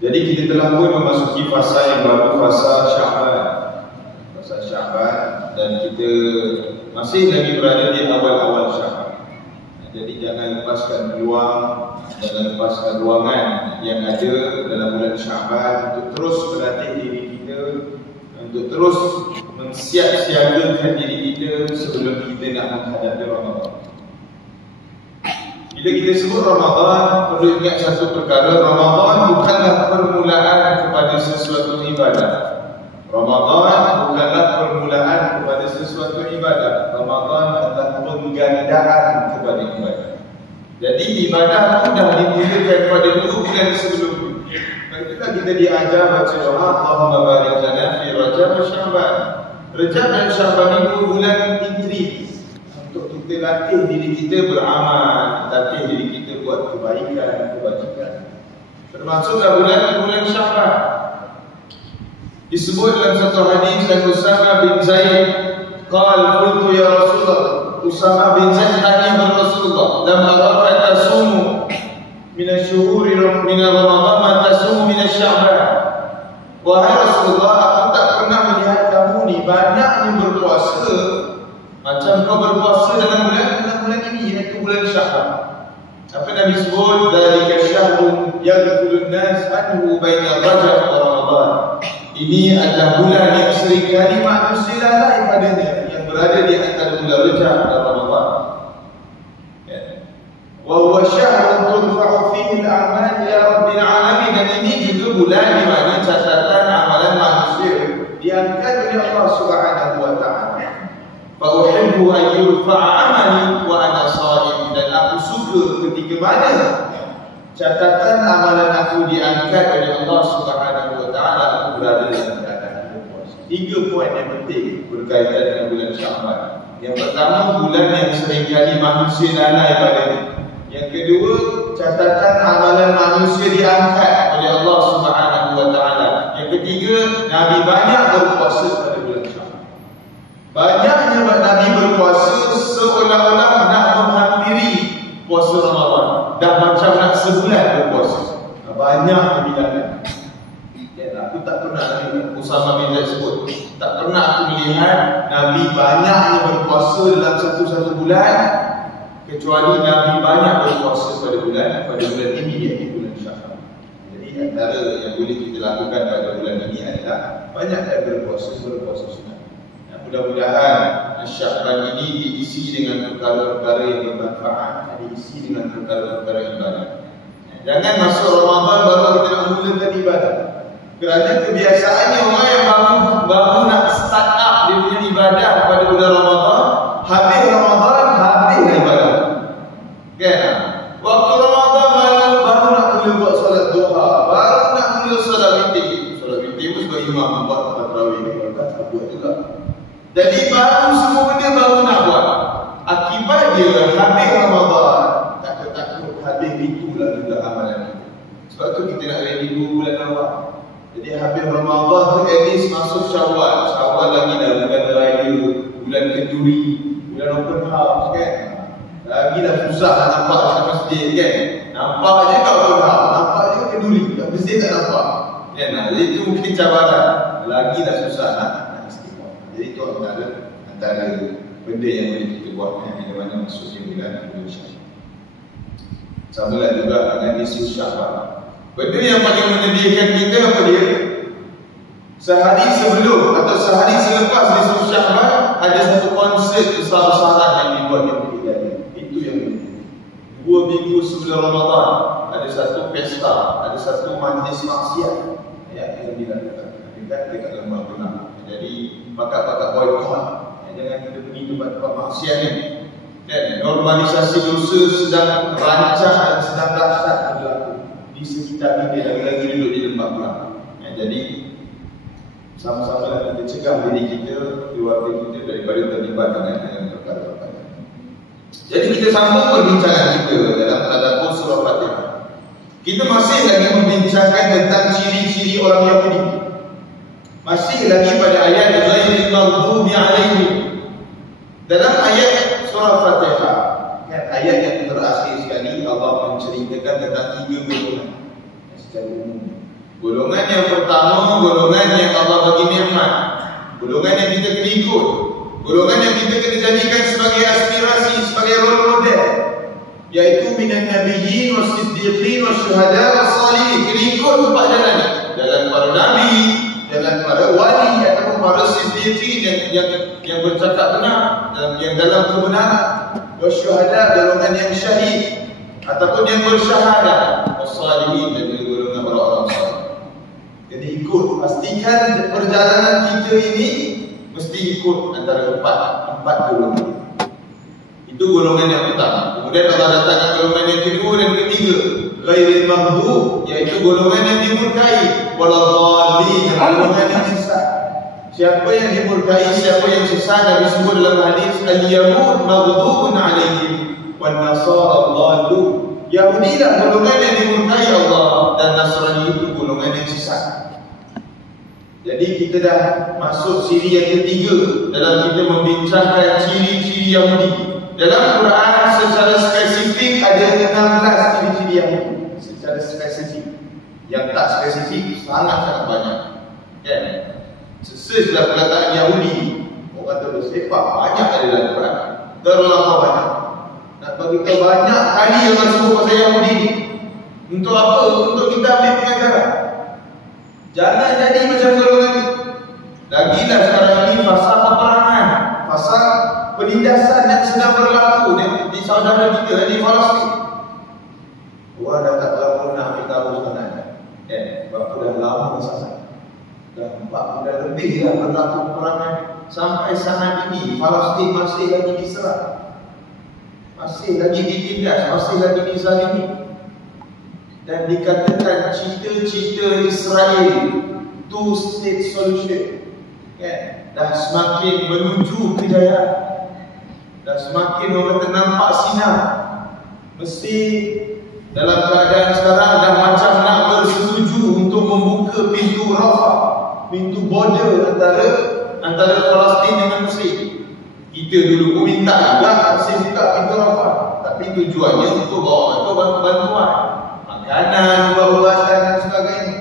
Jadi kita telah pun memasuki fasa yang baru, fasa Sya'ban. Fasa Sya'ban, dan kita masih lagi berada di awal-awal Sya'ban. Jadi jangan lepaskan peluang, jangan lepaskan ruangan yang ada dalam bulan Sya'ban untuk terus berlatih diri kita, untuk terus mensiap-siagakan diri kita sebelum kita nak menghadapi Ramadan. Bila kita sebut Ramadan, perlu ingat satu perkara, Ramadan bukanlah permulaan kepada sesuatu ibadah. Ramadan bukanlah permulaan kepada sesuatu ibadah. Ramadan adalah penggandaan kepada ibadah. Jadi ibadah mudah dimulakan pada 2 bulan sebelum itu. Itulah kita diajar baca doa, Allahumma barik lana fi Rajab wa Sya'ban. Rajab dan Sya'ban ini 2 bulan intri untuk kita latih diri kita beramal, latih diri kita buat kebaikan, kebajikan. Termasuklah bulan Sya'ban. Disebut dalam satu hadis dan Usama bin Zaid qala qultu ya Rasulullah, Usama bin Zaid tanya kepada Rasulullah, lam araka tasumu min asy-syuhuri min Ramadan ma tasumu min Sya'ban. Wahai Rasulullah, aku tak pernah melihat kamu ni banyaknya berpuasa macam kau berpuasa dalam bulan ini, iaitu bulan Sya'ban. Apa Nabi sebut? Dzalika syahrun yaghfulun nas anhu baina Rajab wa Ramadan. Ini adalah bulan yang seringkali manusia lalai padanya, yang berada di antara bulan Rajab dan Ramadan. Wa huwa syahrun turfa'u fihi al-a'mal ila rabbil alamin. Dan ini juga bulan di mana catatan amalan manusia diangkat oleh Allah Subhanahu wa taala. Fa uhibbu an yurfa'a 'amali wa ana sha'im. Dan aku suka ketika mana catatan amalan aku diangkat oleh Allah Subhanahu wa taala, aku berada dalam keadaan berpuasa. 3 poin yang penting berkaitan dengan bulan Sya'ban. Yang pertama, bulan yang seringkali manusia lalai padanya. Yang kedua, catatan amalan manusia diangkat oleh Allah Subhanahu wa taala. Yang ketiga, Nabi banyak berpuasa pada bulan Sya'ban. Banyaknya Nabi berpuasa seolah-olah nak menghampiri puasa Ramadan. Dah macam nak sebulan berpuasa. Banyak kebilangan. Aku tak pernah, Usama bin Zaid sebut, tak pernah aku melihat Nabi banyaknya berpuasa dalam satu bulan, kecuali Nabi banyak berpuasa pada bulan ini, iaitu bulan Sya'ban. Jadi antara yang boleh kita lakukan pada bulan ini adalah banyak berpuasa sunat. Mudah-mudahan Sya'ban ini diisi dengan perkara-perkara yang bermanfaat, diisi dengan perkara-perkara ibadah. Jangan masuk Ramadan baru kita nak mulakan ibadah. Kerana kebiasaannya orang yang baru nak start up dia punya ibadah pada bulan Ramadan, habis Ramadan, habislah ibadah. Kan? Waktu Ramadan baru nak mula buat solat duha, baru nak mula solat witir. Solat witir pun sebab imam buat tarawih ni, kalau tak buat juga. Jadi baru semua benda baru nak buat. Akibat dia habis Ramadan, takut-takut habis itulah juga amalan kita. Sebab tu kita nak ready 2 bulan awal. Jadi habis Ramadan tu at least masuk Syawal. Syawal lagi dah bulan raya, bulan kenduri, bulan open house kan. Lagi dah susah nak nampak kat masjid kan. Nampak je kat open house, nampak je kenduri, kat masjid tak nampak. Kan? Jadi itu mungkin cabaran. Lagi dah susah nak istiqamah. Jadi itu antara benda yang boleh kita buat bila mana masuknya bulan Syawal. Sama lah juga dengan isu Sya'ban. Benda yang paling menyedihkan kita apa dia? Sehari sebelum atau sehari selepas isu Sya'ban ada satu konsert besar-besaran yang dibuat di Indonesia. Itu yang menyedihkan. 2 minggu sebelum Ramadan ada satu pesta, ada satu majlis maksiat yang dilakukan dekat lembah Penang. Jadi pakat-pakat boykot. Jangan kita pergi tempat-tempat maksiat ni. Dan normalisasi dosa sedang rancang dan sedang dahsyat berlaku di sekitar kita, lagi-lagi duduk di lembah Penang. Jadi sama-sama kita cegah diri kita, keluarga kita daripada terlibat dengan perkara-perkara. Jadi kita sambung perbincangan kita dalam tadabbur surah Fatihah. Kita masih lagi membincangkan tentang ciri-ciri orang Yahudi. Masih lagi pada ayat ghairil maghdubi alaihim. Dalam ayat surah Fatihah, kan, ayat yang terakhir sekali Allah menceritakan tentang 3 golongan secara umum. Golongan yang pertama, golongan yang Allah bagi nikmat, golongan yang kita kena ikut, golongan yang kita kena jadikan sebagai aspirasi, sebagai role model, yaitu minan nabiyyin was-siddiqin was-syuhada was-salihin. Kena ikut empat jalan ni. Jalan para nabi, jalan para wali ataupun para siddiqin yang bercakap benar dan yang dalam kebenaran, was-syuhada, golongan yang syahid ataupun yang bersyahadat, was-salihin, dan golongan para orang saleh. Jadi ikut, pastikan perjalanan kita ini mesti ikut antara empat golongan. Itu golongan yang pertama. Kemudian Allah datangkan golongan yang kedua dan ketiga, ghairil maghdub, iaitu golongan yang dimurkai, waladhdallin, golongan yang sesat. Siapa yang dimurkai, siapa yang sesat, Nabi sebut dalam hadis, al-yahud maghdubun alaihim wan nasara dhalun. Yahudi lah golongan yang dimurkai Allah, dan Nasrani itu golongan yang sesat. Jadi kita dah masuk siri yang ketiga dalam kita membincangkan ciri-ciri Yahudi. Dalam Quran secara spesifik ada 16 ciri-ciri Yahudi secara spesifik. Yang tak spesifik sangat-sangat banyak. Kan? Search dalam perkataan Yahudi, orang tersepak banyak ada dalam Quran. Terlalu banyak. Nak bagi tahu banyak kali yang sebut pasal Yahudi ni. Untuk apa? Untuk kita ambil pengajaran. Jangan jadi macam golongan ni. Lagilah sekarang ini fasa peperangan, fasa penindasan yang sedang berlaku di saudara kita di Palestin. Orang dah tak tahu nak ambil tahu sebenarnya. Berapa dah lama sangat. Dah 4 bulan lebih dah berlaku peperangan. Sampai saat ini Palestin masih lagi diserang, masih lagi ditindas, masih lagi dizalimi. Dan dikatakan cita-cita Israel two-state solution, dah semakin menuju kejayaan, dah semakin orang ternampak sinar. Mesir dalam keadaan sekarang dah macam nak bersetuju untuk membuka pintu Rafah, pintu border antara Palestin dengan Mesir. Kita dulu pun minta juga Mesir buka pintu Rafah, tapi tujuannya untuk bawa bantuan, makanan, ubat-ubatan dan sebagainya.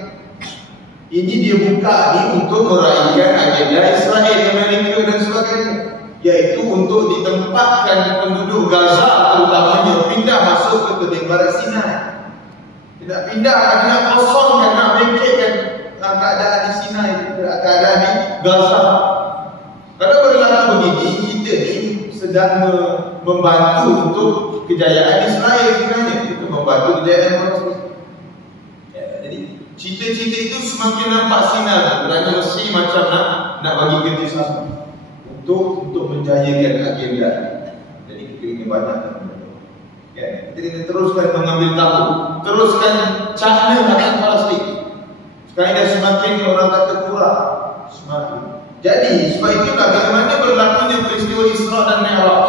Ini dia buka ni untuk meraihkan agenda Israel, Amerika dan sebagainya, iaitu untuk ditempatkan penduduk Gaza terutamanya pindah masuk ke tebing barat Sinai. Tidak pindah, nak kosongkan, nak bangkitkan keadaan di Sinai, keadaan di Gaza. Kalau berlaku begini, kita ni sedang membantu untuk kejayaan Israel sebenarnya, untuk membantu kejayaan Palestin. Jadi cita-cita itu semakin nampak sinar. Kerana Mesir macam nak bagi kerjasama untuk menjayakan agenda. Jadi kita ini banyak. Kita kena teruskan mengambil tahu, teruskan cahaya akan Palestin. Sekarang dah semakin orang kata kurang, semakin. Jadi sebab itulah bagaimana berlakunya peristiwa Isra dan Mi'raj.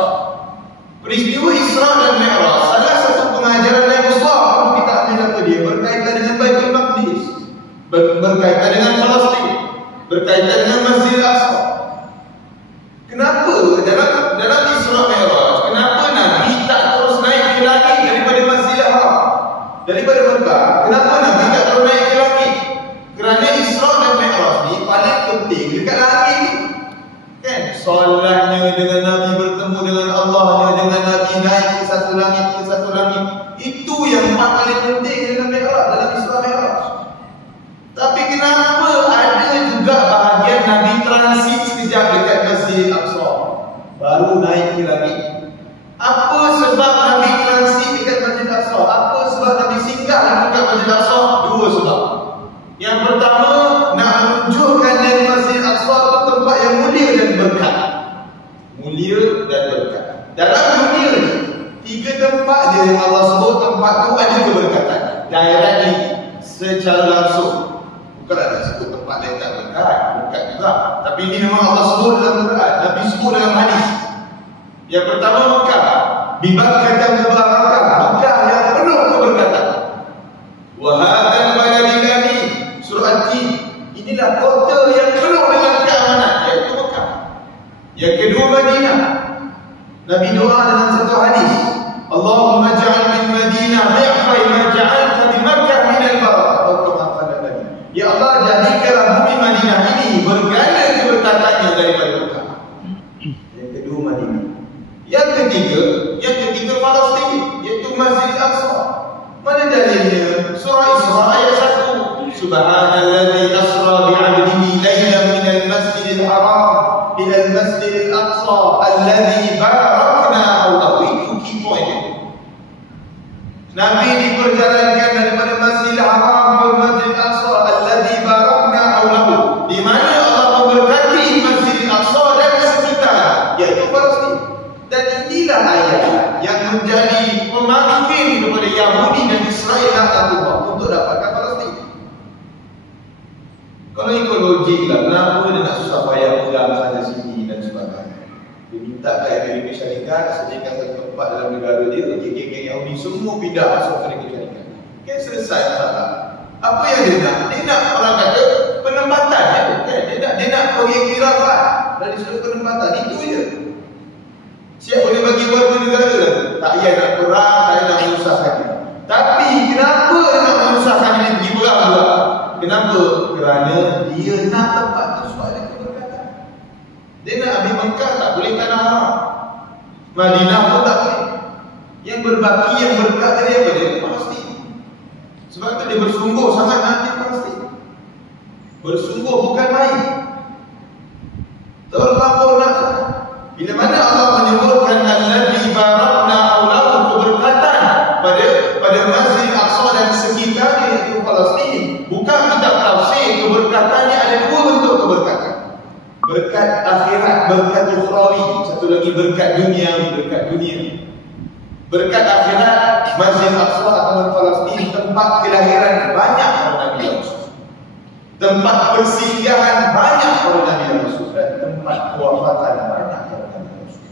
Peristiwa Isra dan Mi'raj, salah satu pengajaran yang besar perlu kita ambil apa dia, berkaitan dengan Baitul Maqdis, berkaitan dengan Palestin, berkaitan dengan Masjidil Aqsa. Kenapa dalam Isra Mi'raj, kenapa Nabi tak terus naik ke langit daripada Masjidil Haram, daripada Mekah? Kenapa Nabi tak terus naik ke langit? Kerana Isra dan Mi'raj ni paling penting dekat langit, kan? Solatnya dengan Nabi bertemu dengan Allahnya, dengan Nabi naik ke satu langit, itu yang paling penting dalam Mi'raj, dalam Isra Mi'raj. Tapi kenapa ada juga bahagian Nabi transit sekejap dekat Masjidil Aqsa baru naik ke langit? Apa sebab Nabi transit dekat Masjidil Aqsa? Apa sebab Nabi singgah dekat Masjidil Aqsa? Dua sebab. Yang pertama, nak menunjukkan dari Masjidil Aqsa itu tempat yang mulia dan berkat. Mulia dan berkat. Dalam dunia ni, 3 tempat je yang Allah sebut tempat tu ada keberkatan. Directly, secara langsung. Bukan ada sebut tempat yang tak berkat juga. Tapi ini memang Allah sebut dalam Quran, Nabi sebut dalam hadis. Yang pertama Mekah, bibarakatan mubarakah, Mekah yang penuh keberkatan. Wa hadzal baladil amin, surah Al-Jin. Inilah kota yang penuh dengan keamanan, iaitu Mekah. Yang kedua Madinah. Nabi doa dalam satu hadis, Allahumma ja'al min Madinah bi'fai ma ja'alta bi Makkah min al-barakah. Subhanalladzi asra bi'abdihi laylan minal masjidil haram ila al-masjidil aqsa alladzi barakna hawlahu. Itu key point dia. Nabi diperjalankan daripada Masjidil Haram ke Masjidil Aqsa alladzi barakna hawlahu, di mana Allah memberkati Masjidil Aqsa dan sekitar, iaitu Palestin. Dan inilah ayat yang menjadi pemakin kepada Yahudi dan Israel Allah untuk dapatkan Palestin. Kalau ikut logik lah, kenapa dia nak susah payah pegang sana sini dan sebagainya. Dia minta kat Amerika Syarikat sediakan satu tempat dalam negara dia, geng-geng Yahudi semua pindah masuk ke Amerika Syarikat. Kan selesai masalah. Apa yang dia nak? Dia nak orang kata penempatan kan? Dia nak proyek khilafah dari sudut penempatan. Itu je. Siap boleh bagi warga negara, tak payah nak perang, tak payah nak menyusahkan. Tapi kenapa dia nak menyusahkan dia pergi perang pula? Kenapa? Kerana dia nak tempat tu sebab dia keberkatan. Dia nak ambil Mekah, tak boleh tanah haram. Madinah pun tak boleh. Yang berbaki, yang berkat dari apa? Dia Palestin. Sebab tu dia bersungguh sangat nak ambil Palestin. Bersungguh bukan main. Terlampau nak. Bila mana Allah menyebutkan alladzi barakna hawlahu, keberkatan pada Masjid Aqsa dan sekitarnya, iaitu Palestin. Bukan kitab tafsir, keberkatannya ada dua bentuk keberkatan. Berkat akhirat, berkat ukhrawi. Satu lagi berkat dunia, berkat dunia. Berkat akhirat, Masjid Aqsa atau Palestin tempat kelahiran banyak para Nabi Rasul, tempat persinggahan banyak para Nabi Rasul, dan tempat kewafatan banyak para Nabi Rasul.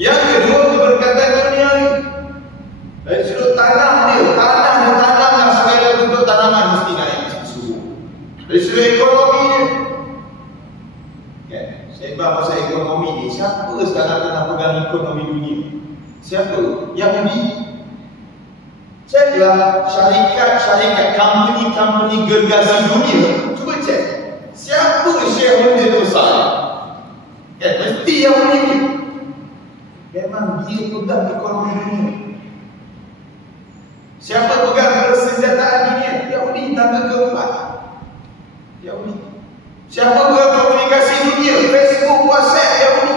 Yang kedua, keberkatan dunia dari sudut tanah dia, tanah dan tanaman, segala bentuk tanaman mesti naik, mesti subur. Dari sudut ekonomi dia, sebab pasal ekonomi ni, siapa sekarang tengah pegang ekonomi dunia? Siapa? Yahudi. Ceklah syarikat, company gergasi dunia. Cuba cek. Siapa shareholder terbesar? Kan, mesti Yahudi ni. Memang dia pegang ekonomi dunia. Siapa pegang persenjataan dunia? Yahudi, tangga keempat. Yahudi. Siapa pegang komunikasi dunia? Facebook, WhatsApp, Yahudi.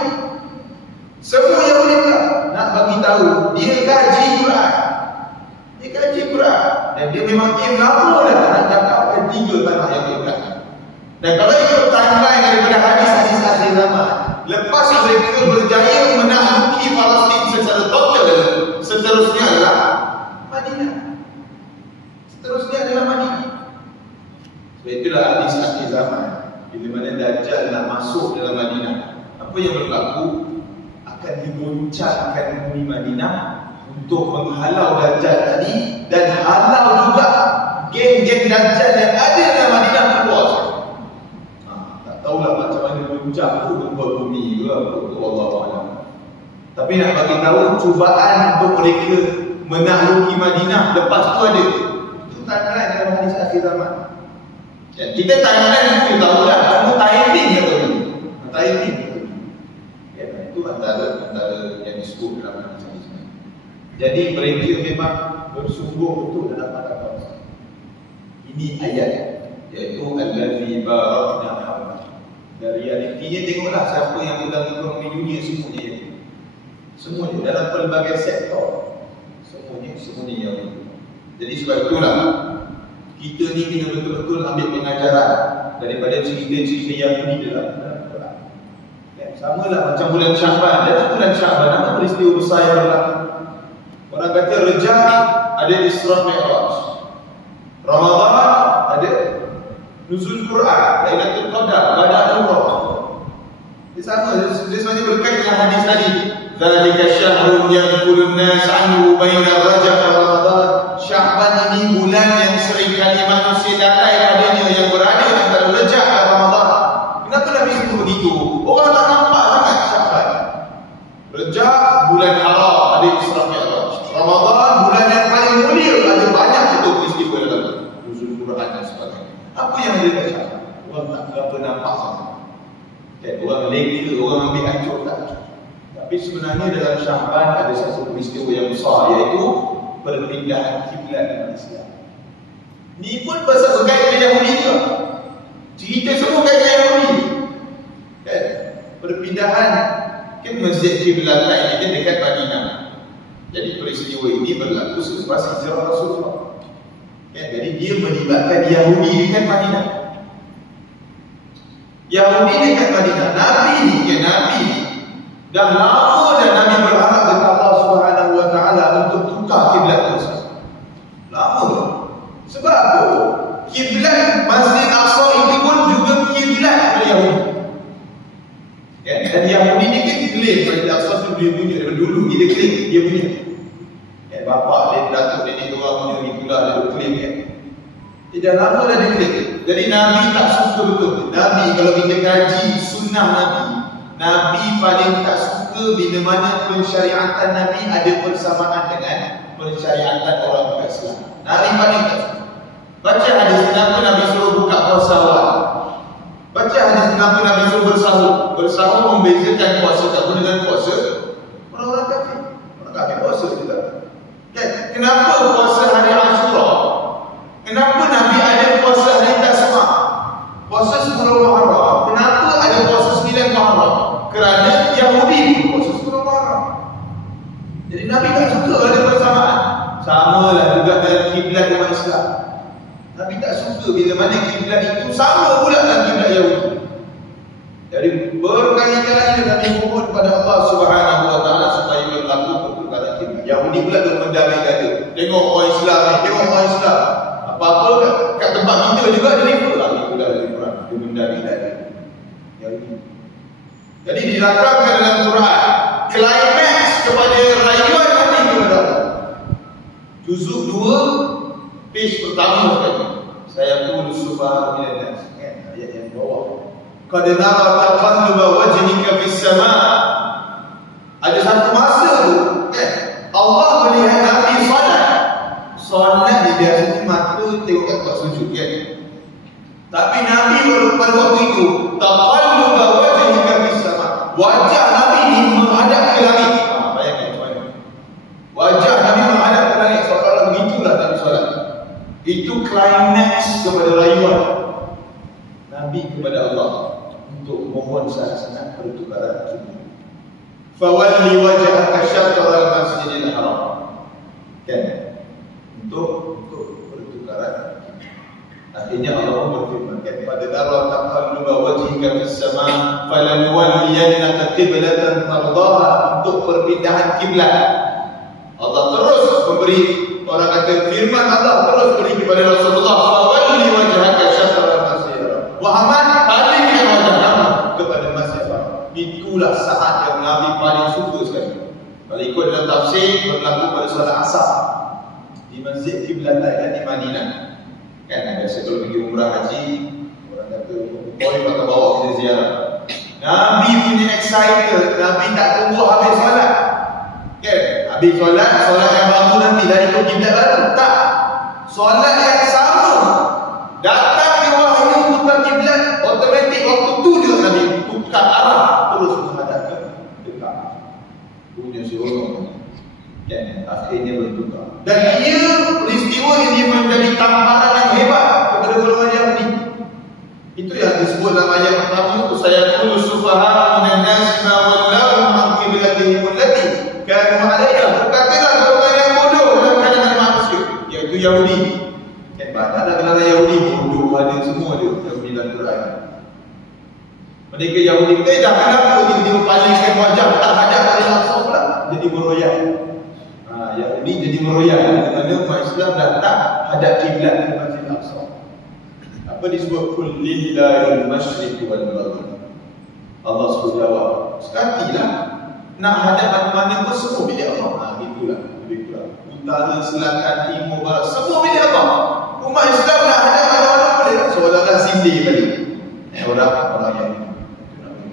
Semua Yahudi pula. Nak bagi tahu, dia kaji Quran. Dia kaji Quran. Dan dia memang lama dah nak dapatkan 3 tanah yang dia pegang. Dan kalau ikut timeline daripada hadis-hadis akhir zaman, lepas mereka berjaya menakluki Palestin secara total, seterusnya adalah Madinah. Seterusnya adalah Madinah. Sebab itulah hadis akhir zaman, bila mana Dajjal nak masuk dalam Madinah, apa yang berlaku? Akan digoncangkan bumi Madinah untuk menghalau Dajjal tadi, dan halau juga geng-geng Dajjal yang ada dalam Madinah keluar. Tak tahulah macam mana goncang tu gempa bumi ke apa tu, Wallahualam. Tapi nak bagi tahu, cubaan untuk mereka menakluki Madinah lepas tu ada. Itu timeline dalam hadis akhir zaman. Ya, kita timeline kita tahu dah, cuma timing kata dulu. Timing. Itu antara yang disebut dalam hadis ini. Jadi mereka memang bersungguh untuk dalam apa-apa. Ini ayat, iaitu allazi barakna hawlahu. Dari realitinya tengoklah siapa yang pegang ekonomi dunia, semuanya ya. Semuanya dalam pelbagai sektor. Semuanya yang. Jadi sebab itulah kita ni kena betul-betul ambil pengajaran daripada cerita-cerita yang ini dalam Quran. Sama lah macam bulan Sya'ban. Dalam bulan Sya'ban apa peristiwa besar yang berlaku? Orang kata Rejab ada Isra Mi'raj, Ramadan ada Nuzul Quran, Lailatul Qadar, Badal Umrah. Dia sama, dia sebenarnya berkait dengan hadis tadi. Zalika syahrun yadkhulun nas anhu baina Rajab wa Ramadan. Sya'ban ini bulan yang seringkali manusia datang padanya, yang berada antara Rajab dan Ramadan. Kenapa Nabi sebut begitu? Orang tak nampak sangat Sya'ban. Rajab bulan haram, ada Isra Mi'raj. Ramadan bulan yang paling mulia, ada banyak itu peristiwa dalam Nuzul Quran dan sebagainya. Apa yang dia baca? Orang tak berapa nampak sangat. Orang leka, orang ambil hancur tak. Tapi sebenarnya dalam Sya'ban ada satu peristiwa yang besar, iaitu perpindahan kiblat dalam Islam. Ni pun pasal berkait dengan Yahudi juga. Cerita semua berkait dengan Yahudi. Kan? Perpindahan kan Masjid Qiblatain ini kan dekat Madinah. Jadi peristiwa ini berlaku selepas hijrah Rasulullah. Kan? Jadi dia melibatkan Yahudi dekat Madinah. Yahudi dekat Madinah. Nabi ni dah lama dah Nabi berharap dekat Allah Subhanahu Wa Taala untuk tukar kiblat Rasul. Lama. Sebab apa? Kiblat Masjid Aqsa itu pun juga kiblat dari Yahudi. Ya, dan Yahudi ni kan klaim Masjid Aqsa tu dia punya daripada dulu dia klaim dia punya. Ya, bapak dia datuk dia orang punya itulah dia klaim kan. Dia dah lama dah dia klaim. Jadi Nabi tak suka betul. Nabi kalau kita kaji sunnah Nabi paling tak suka bila mana pensyariatan Nabi ada persamaan dengan pensyariatan orang Islam. Nabi paling tak suka. Baca hadis kenapa Nabi suruh buka puasa awal. Baca hadis kenapa Nabi suruh bersahur. Bersahur membezakan puasa tak dengan puasa orang kafir. Orang kafir puasa juga. Kan? Kenapa puasa hari Ashura? Kenapa Nabi ada puasa hari Tasma'? Puasa 10 Muharram. Kenapa ada puasa 9 Muharram? Kerana Yahudi puasa 10 Muharram. Jadi Nabi tak suka ada persamaan. Sama lah juga dalam kiblat umat Islam. Nabi tak suka bila mana kiblat itu sama pula dengan kiblat Yahudi. Jadi berkali-kali Nabi mohon kepada Allah Subhanahu Wa Taala supaya berlaku pertukaran kiblat. Yahudi pula tu mendamai dada. Tengok orang Islam ni, tengok orang Islam. Apa-apa kat tempat kita juga dia riba. Tapi pula dari Quran dia mendamai dada. Yahudi. Jadi dilakukan dalam Quran climax kepada rayuan Nabi kepada Allah. Juzuk 2 page pertama sekali. Saya pun sufaha min an-nas. Ayat yang bawah. Qad nara taqalluba wajhika fis sama'. Ada satu masa tu kan Allah melihat Nabi solat. Solat dia biasanya mata tengok kat tempat sujud kan. Tapi Nabi pada waktu itu taqalluba wajhika fis sama'. Wajah Nabi ni menghadap ke langit. Bayangkan tuan. Wajah Nabi menghadap ke langit. Seolah-olah begitulah Nabi solat. Itu climax kepada rayuan Nabi kepada Allah untuk mohon sangat-sangat pertukaran kiblat. Fawalli wajhaka syatr al-Masjidil Haram. Kan? Untuk pertukaran. Akhirnya Allah berfirman pada darah taqalluba wajhika fis sama' falanuwalliyannaka qiblatan tardaha, untuk perpindahan kiblat. Allah terus memberi, orang kata firman Allah terus beri kepada Rasulullah, fawalli wajhaka syatr al-Masjidil Haram. Muhammad palingkan wajah kamu kepada Masjidil Haram. Itulah saat yang Nabi paling suka sekali. Kalau ikut dalam tafsir berlaku pada solat Asar di Masjid Qiblatain di Madinah. Kan biasa kalau pergi umrah haji, orang kata boleh pakai bawa kita ziarah. Nabi punya excited, Nabi tak tunggu habis solat. Kan? Habis solat yang baru nanti dah ikut kiblat baru. Tak. Solat yang sama. Datang ke wahyu tukar kiblat, automatik waktu tu juga Nabi tukar arah terus menghadap ke dekat. Punya seorang. Kan? Akhirnya bertukar. Dan ia peristiwa ini menjadi tamparan yang hebat kepada golongan Yahudi. Itu yang disebut dalam ayat pertama, saya qulu sufaha minan nas ma wallahum an qiblatihim allati kanu 'alaiha. Berkatalah golongan yang bodoh dalam kalangan manusia, iaitu Yahudi. Kan banyak dalam Yahudi bodoh ada semua dia Yahudi dalam Quran. Mereka Yahudi dah kenapa tiba-tiba palingkan wajah terhadap Al-Aqsa pula jadi meroyak. Yahudi jadi meroyak kerana umat Islam dah tak hadap kiblat ke Masjid Al-Aqsa. Apa disebut kul lillahil masyriq wal maghrib. Allah sebut jawab. Sekatilah nak hadap mana pun semua milik Allah. Gitulah lebih kurang. Utara, selatan, timur, barat semua milik Allah. Umat Islam nak hadap mana boleh. Seolah-olah sindir balik. Orang yang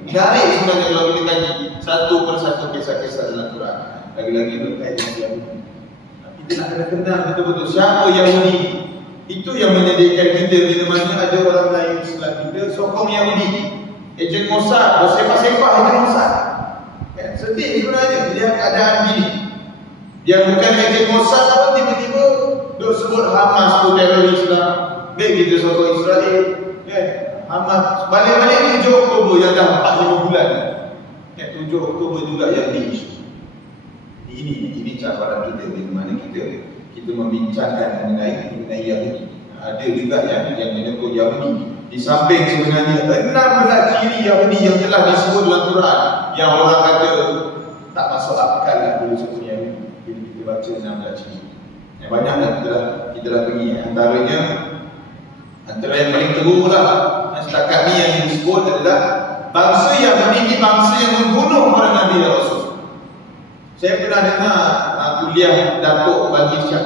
menarik sebenarnya kalau kita kaji satu persatu kisah-kisah dalam Quran. Lagi-lagi berkait dengan Yahudi. Kita nak kena kenal betul-betul siapa Yahudi. Itu yang menyediakan kita bila mana ada orang Melayu Islam kita sokong Yahudi. Ejen Mossad, bersepah-sepah ejen Mossad. Kan? Sedih sebenarnya melihat keadaan gini. Dia bukan ejen Mossad pun tiba-tiba Duk sebut Hamas tu teroris lah. Baik kita sokong Israel. Hamas. Balik-balik 7 Oktober yang dah 4-5 bulan. 7 Oktober juga yang diisu. Ini cabaran kita di mana kita membincangkan mengenai Yahudi. Ada juga yang menyebut Yahudi. Di samping sebenarnya 16 ciri Yahudi yang telah disebut dalam Quran yang orang kata tak masuk akal lah dulu sebut Yahudi. Jadi kita baca 16 ciri. Yang banyak kita dah pergi. Antara yang paling teruk lah setakat ni yang disebut adalah bangsa Yahudi ni bangsa yang membunuh para Nabi dan Rasul. Saya pernah dengar kuliah Datuk Bagi Syak.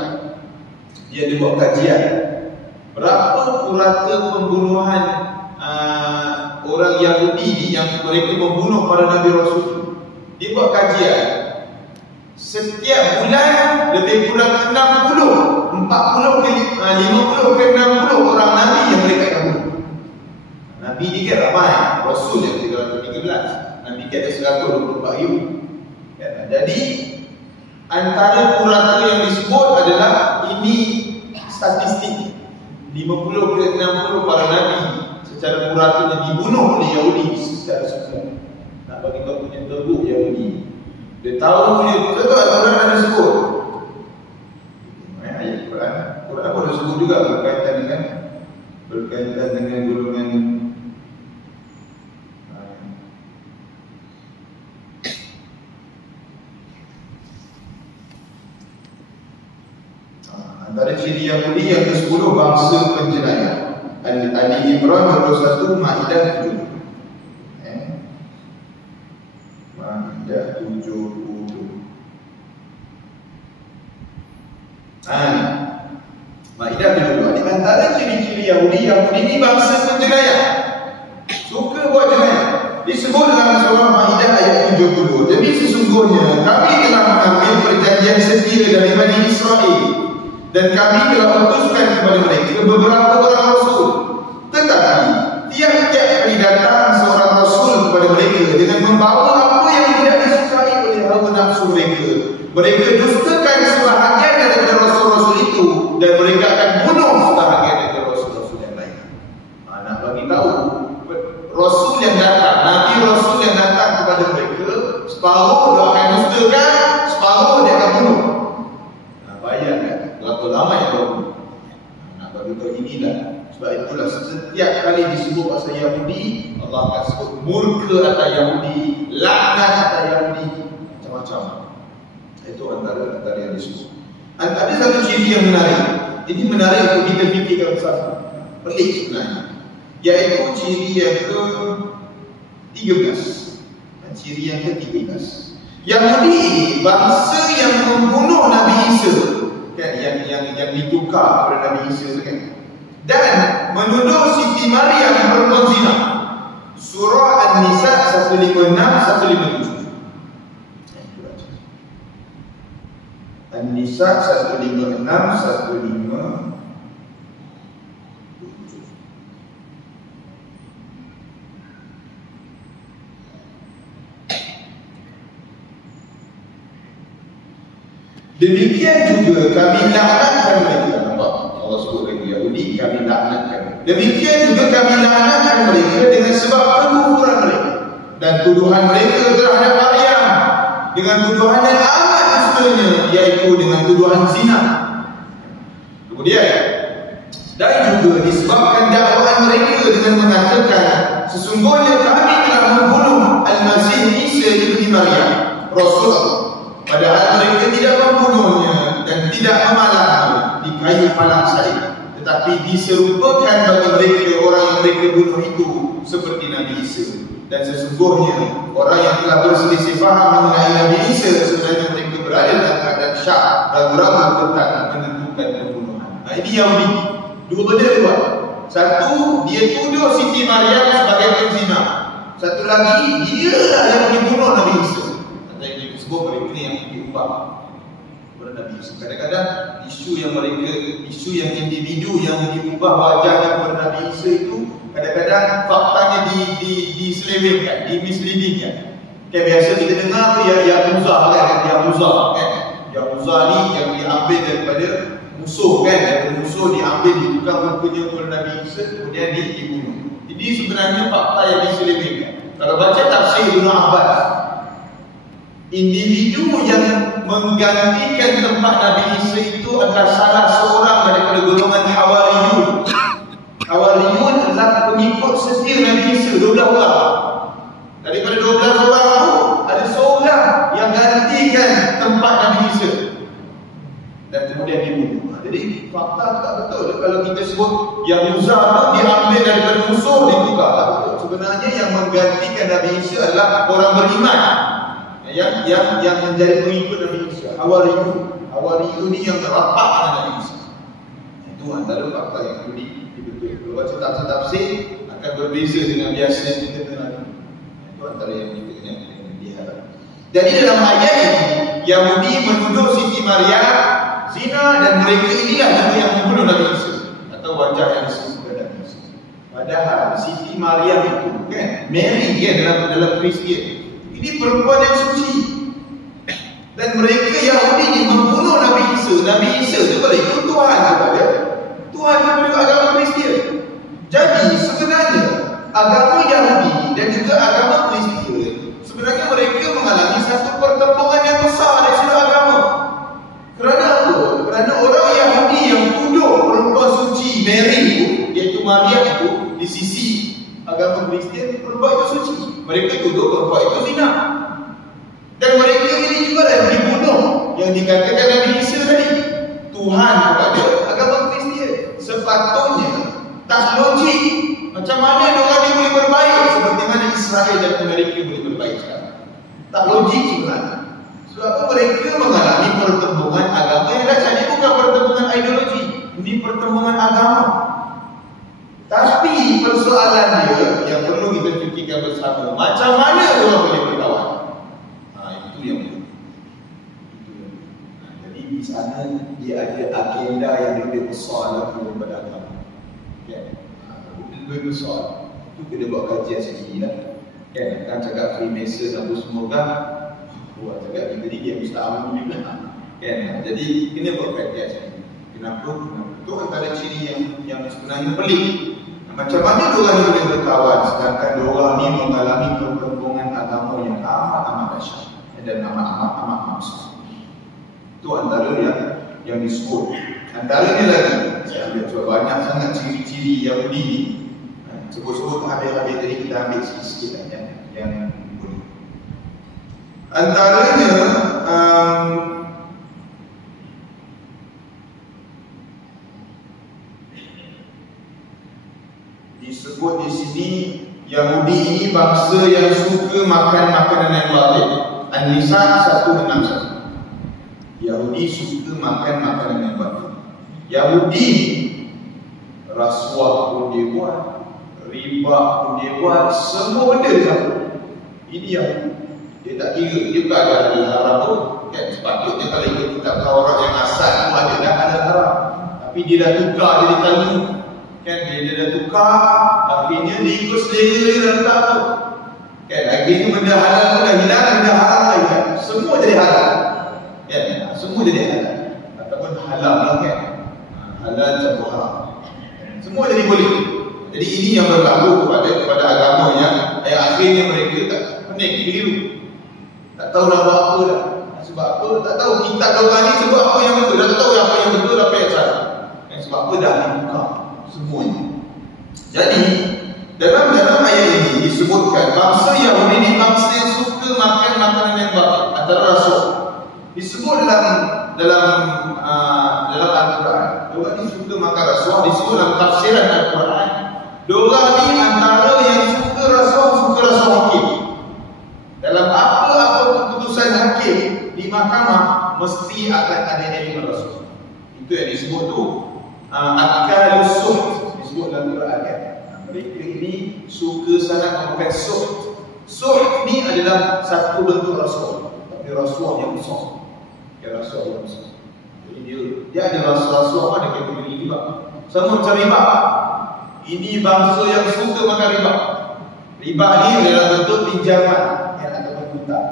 Dia ada buat kajian berapa purata pembunuhan orang Yahudi yang mereka membunuh para Nabi Rasul. Dia buat kajian setiap bulan lebih kurang 40 ke 50 ke 60 orang Nabi yang mereka akan bunuh. Nabi ni kan ramai, Rasul yang 313, Nabi kan ada 124 ribu. Jadi antara purata yang disebut adalah ini statistik 50 ke 60 para Nabi secara puratanya dibunuh oleh Yahudi secara sukarela. Nak bagi kau punya teruk Yahudi. Dia tahu punya betul Al-Quran ada sebut. Ayat Quran pun ada sebut juga berkaitan dengan golongan antara ciri Yahudi yang ke-10 bangsa penjenayah. Ali Imran 21, Maidah 7. Maidah 70. Maidah 72. Di antara ciri-ciri Yahudi ni bangsa penjenayah. Suka buat jenayah. Disebut dalam surah Maidah ayat 72. Demi sesungguhnya kami telah mengambil perjanjian setia dari Bani Israel dan kami telah utuskan kepada mereka beberapa orang rasul. Tetapi tiap-tiap kali datang seorang rasul kepada mereka dengan membawa apa yang tidak disukai oleh hawa nafsu mereka, mereka dustakan sebahagian daripada rasul-rasul itu dan mereka akan bunuh sebahagian daripada rasul-rasul yang lain. Nak bagi tahu rasul yang datang, nabi rasul yang datang kepada mereka, separuh dia akan dustakan, separuh dia akan bunuh. Bayangkan berapa lama yang kau nak bagi tahu inilah. Sebab itulah setiap kali disebut pasal Yahudi, Allah akan sebut murka atas Yahudi, laknat atas Yahudi, macam-macam. Itu antara yang disebut. Ada satu ciri yang menarik. Ini menarik untuk kita fikirkan bersama. Pelik sebenarnya. Iaitu ciri yang ke-13. Ciri yang ke-13. Yahudi bangsa yang membunuh Nabi Isa, kan, yang ditukar kepada Nabi Isa kan, dan menuduh Siti Maryam perempuan zina. Surah An-Nisa 156 157. An-Nisa 156 157. Demikian juga kami laknatkan mereka. Allah sebut lagi Yahudi, kami laknatkan. Demikian juga kami laknatkan mereka dengan sebab kekufuran mereka dan tuduhan mereka terhadap Maryam dengan tuduhan yang amat dustanya, iaitu dengan tuduhan zina. Kemudian dan juga disebabkan dakwaan mereka dengan mengatakan sesungguhnya kami telah membunuh Al-Masih Isa ibn Maryam, Rasulullah. Padahal mereka tidak membunuhnya dan tidak memalang di kayu palang salib, tetapi diserupakan bagi mereka orang yang mereka bunuh itu seperti Nabi Isa. Dan sesungguhnya orang yang telah berselisih faham mengenai Nabi Isa sebenarnya mereka berada dalam keadaan syak, ragu-ragu tentang menentukan pembunuhan. Ini Yahudi. Dua benda buat. Satu, dia tuduh Siti Maryam sebagai penzina. Satu lagi, dia yang dibunuh Nabi Isa. Sebab mereka ni yang diubah kepada Nabi Isa. Kadang-kadang isu yang individu yang diubah wajahnya kepada Nabi Isa itu kadang-kadang faktanya diselewengkan, dimisleadingkan. Okay, biasa kita dengar Yahuzah kan, Yahuzah ni yang diambil daripada musuh kan, ada musuh diambil, ditukar rupanya oleh Nabi Isa, kemudian dibunuh. Ini sebenarnya fakta yang diselewengkan. Kalau baca tafsir Ibnu Abbas, individu yang menggantikan tempat Nabi Isa itu adalah salah seorang daripada golongan Hawariyun. Hawariyun adalah pengikut setia Nabi Isa, 12 orang. Daripada 12 orang itu, ada seorang yang gantikan tempat Nabi Isa dan kemudian dibunuh. Jadi fakta tak betul. Kalau kita sebut Yahuza itu diambil daripada musuh, ditukar, tak betul. Sebenarnya yang menggantikan Nabi Isa adalah orang beriman yang menjadi pengikut Nabi Isa. Hawariyun ini yang rapat dengan Nabi Isa. Itu antara fakta yang perlu dibetul. Kalau baca tafsir akan berbeza dengan biasa yang kita kenal. Itu antara yang kita diharap. Jadi dalam ayat ini Yahudi menuduh Siti Maryam zina dan mereka inilah yang membunuh Nabi Isa atau wajah yang disebut Nabi Isa. Padahal Siti Maryam itu kan, Mary kan dalam Kristian, ini perempuan yang suci. Dan mereka Yahudi ini membunuh Nabi Isa. Nabi Isa itu pada itu Tuhan kepada Tuhan kepada agama Kristian. Jadi sebenarnya agama Yahudi dan juga agama Kristian sebenarnya mereka mengalami satu pertempuran yang besar dari sudut agama. Kerana apa? Kerana orang Yahudi yang tuduh perempuan suci Mary itu, iaitu Maria itu, di sisi agama Kristian, perempuan itu suci. Mereka tuduh perempuan itu zina. Dan mereka ini juga yang dibunuh, yang dikatakan Nabi Isa tadi, Tuhan kepada agama Kristian. Sepatutnya tak logik. Macam mana orang ini boleh berbaik seperti mana Israel dan Amerika boleh berbaik sekarang? Tak logik sebenarnya. Sebab mereka mengalami pertempuran agama yang dah jadi bukan pertempuran ideologi, ini pertempuran agama. Tapi persoalan dia yang perlu kita fikirkan bersama, macam mana orang boleh berkawan? Itu yang jadi di sana dia ada agenda yang lebih besar lagi daripada agama. Lebih besar. Itu kita buat kajian sendiri lah. Kan cakap Freemason apa semua kan. Buat cakap kita ni dia Ustaz juga. Kan? Jadi kena buat kajian sendiri. Kenapa? Itu antara ciri yang sebenarnya pelik. Macam mana diorang boleh berkawan sedangkan diorang ni mengalami pertempuran agama yang amat dahsyat dan amat besar. Itu antara yang disebut. Antaranya lagi, saya ambil sebab banyak sangat ciri-ciri Yahudi ni. Sebut-sebut habis-habis tadi kita ambil sikit-sikit lah yang boleh. Antaranya disebut di sini Yahudi ini bangsa yang suka makan makanan yang batil. An-Nisa 161. Yahudi suka makan makanan yang batil. Yahudi rasuah pun dia buat, riba pun dia buat, semua benda dia satu. Ini yang dia tak kira, dia bukan ada haram pun kan. Sepatutnya kalau ikut kitab Taurat yang asal tu ada dah ada haram, tapi dia dah tukar jadi Talmud kan. Dia dah tukar, akhirnya dia ikut selera dia dah letak tu kan. Akhirnya benda halal pun dah hilang, benda haram lagi kan. Semua jadi halal kan, semua jadi halal ataupun halal lah kan. Halal campur haram, semua jadi boleh. Jadi ini yang berlaku kepada agama yang akhirnya mereka tak pening, keliru, tak tahu nak buat apa dah. Sebab apa? Tak tahu kitab orang ni sebab apa yang betul, dah tak tahu apa yang betul, apa yang salah. Sebab apa dah dibuka semuanya. Jadi dalam ayat ini disebutkan bangsa Yahudi ini bangsa yang suka makan makanan yang batil. Antara rasul disebut dalam Al-Quran. Diorang ni suka makan rasuah, disebut dalam tafsiran Al-Quran. Diorang ni antara yang suka rasuah hakim. Dalam apa-apa keputusan hakim di mahkamah mesti akan ada elemen rasuah. Itu yang disebut tu akalus suht, disebut dalam Quran kan. Mereka ini suka sangat memakan suht. Suht ni adalah satu bentuk rasuah, tapi rasuah yang besar. Rasuah yang besar. Jadi dia ada rasuah ada kategori riba. Sama macam riba. Ini bangsa yang suka makan riba. Riba ni adalah bentuk pinjaman yang ataupun hutang.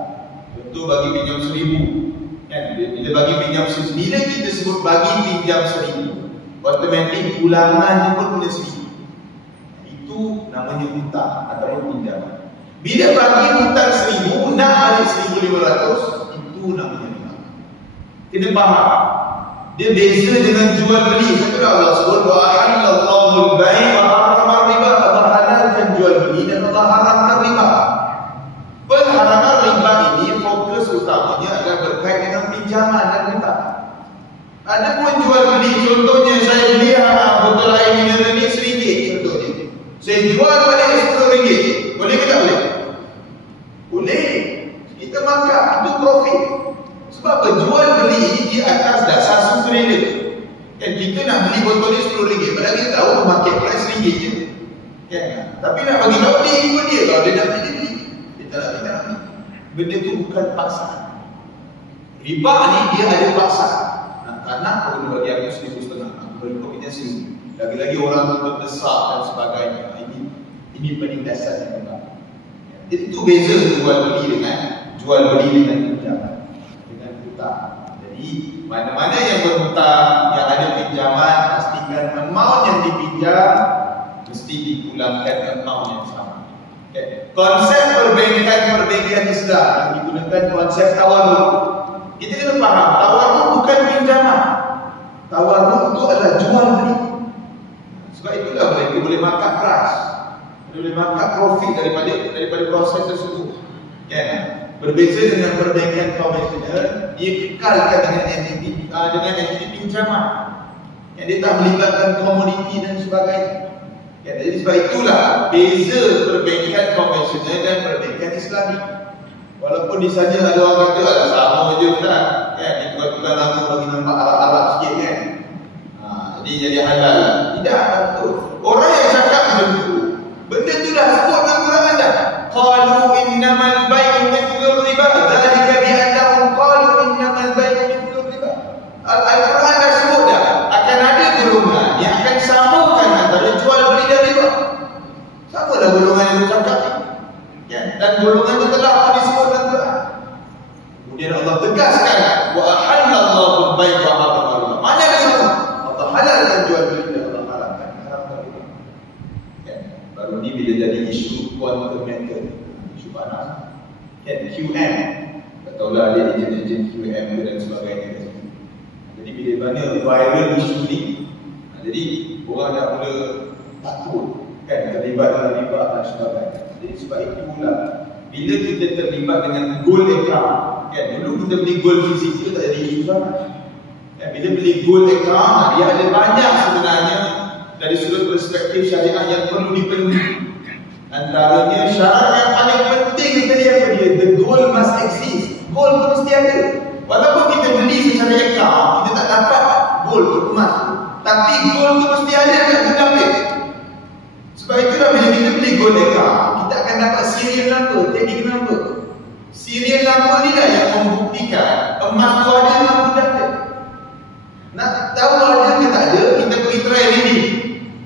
Contoh bagi pinjam 1,000 Kan? Bila bagi pinjam 1,000, bila kita sebut bagi pinjam 1,000, automatik ulangannya pun kena 1,000. Itu namanya hutang atau pinjaman. Bila bagi hutang 1,000, nak balik 1,500, itu namanya hutang. Kena faham. Dia beza dengan jual beli. Sebab Allah sebut wa ahallallahu al-bai' wa harrama riba. Allah halalkan jual beli dan Allah haramkan riba. Pengharaman riba ini fokus utamanya adalah berkait dengan pinjaman dan hutang. Ada pun jual beli, contohnya saya beli botol air mineral ni RM1 contohnya. Saya jual balik RM10. Boleh ke tak boleh? Boleh. Kita makan, itu profit. Sebab apa? Jual beli ini di atas dasar sukarela. Kan kita nak beli botol ni RM10, padahal kita tahu market price RM1 je. Kan? Tapi nak bagi tahu dia ikut dia. Kalau dia nak beli, dia beli. Dia tak nak beli, tak nak beli. Benda tu bukan paksaan. Riba ni dia ada paksaan. Anak perlu bagi aku RM1,500, aku beri profitnya RM1,000. Lagi-lagi orang tu terdesak dan sebagainya. Ini penindasan yang benar. Jadi itu beza jual beli dengan pinjaman, dengan hutang. Jadi mana-mana yang berhutang, yang ada pinjaman, pastikan amount yang dipinjam mesti dipulangkan amount yang sama. Okay. Konsep perbankan Islam yang digunakan konsep tawarruk. Kita kena faham, tawarruk bukan pinjaman. Tawarruk itu adalah jual beli. Sebab itulah mereka boleh markup price, boleh markup profit daripada proses tersebut. Kan? Berbeza dengan perbankan konvensional, dia kekalkan dengan entiti pinjaman. Yang dia tak melibatkan komoditi dan sebagainya. Kan? Jadi sebab itulah beza perbankan konvensional dan perbankan Islami. Walaupun di sana ada orang kata ada sama je kan, dia tukar-tukar nama bagi nampak Arab-Arab sikit kan. Jadi halal. Tidak, betul. Orang yang cakap macam tu, benda tu dah sebut dalam Quran dah. Qalu innamal bai'u mithlur riba, dzalika bi annahum qalu innamal bai'u mithlur riba. Al-Quran dah sebut dah, akan ada golongan yang akan samakan antara jual beli dan riba. Samalah golongan yang bercakap ni. Ya, dan golongan itu telah pun disebut dalam Quran. Kemudian Allah tegaskan wa ahallallahu al-bai'a wa harrama riba. Mana dia semua? Allah halalkan jual beli dan Allah haramkan riba. Ya, baru ni bila jadi isu quantum method, isu panas. Kan QM. Tak tahulah dia ejen QM dan sebagainya. Jadi bila mana viral isu ni, jadi orang dah mula takut kan terlibat dalam riba dan sebagainya. Jadi sebab itulah bila kita terlibat dengan gold account, kan dulu kita beli gold fizikal tak ada isu sangat. Kan bila beli gold account, dia ada banyak sebenarnya dari sudut perspektif syariah yang perlu dipenuhi. Antaranya syarat yang paling penting tadi apa dia? The gold must exist. Gold tu mesti ada. Walaupun kita beli secara account, kita tak dapat gold tu emas. Tapi gold tu mesti ada kat gudang dia. Sebab itulah bila kita beli gold account, kita akan dapat serial number, tagging number. Serial number ni lah yang membuktikan emas tu ada dalam gudang dia. Nak tahu ada ke tak ada, kita pergi try ready.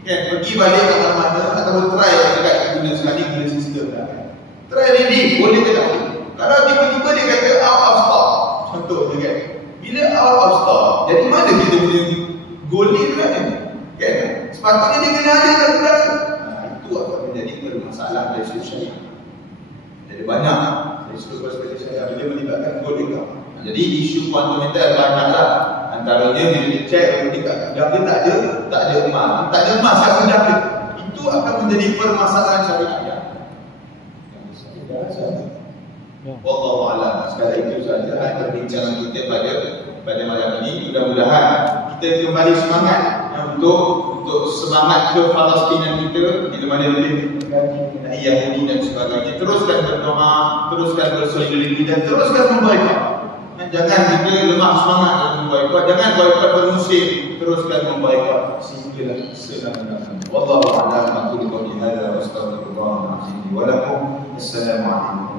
Kan, pergi balik ke mana-mana ataupun try dekat guna sekali guna sistem dah. Try ready, boleh ke tak boleh? Kalau tiba-tiba dia kata out of stock, contohnya kan. Bila out of stock, jadi mana kita punya gold ni kan? Kan? Sepatutnya dia kena ada dalam gudang tu. Itu akan menjadi permasalahan dari sudut syariah. Jadi banyak dari sudut perspektif syariah bila melibatkan gold account. Jadi isu quantum method banyaklah. Antaranya bila dicek dekat gudang dia tak ada emas. Tak ada emas kat gudang dia. Itu akan menjadi permasalahan syariah. Wallahu a'lam. Sekali itu saja perbincangan kita pada malam ini. Mudah-mudahan kita kembali semangat untuk semangat ke Palestinan kita bila mana lebih mengenai Yahudi dan sebagainya. Teruskan berdoa, teruskan bersolidariti dan teruskan memboikot. Jangan kita lemah semangat dalam memboikot. Jangan boikot bermusim, teruskan memboikot sehinggalah selama-lamanya. Wallahu a'lam. Aku qawli hadza wa astaghfirullah wa lakum. Assalamualaikum.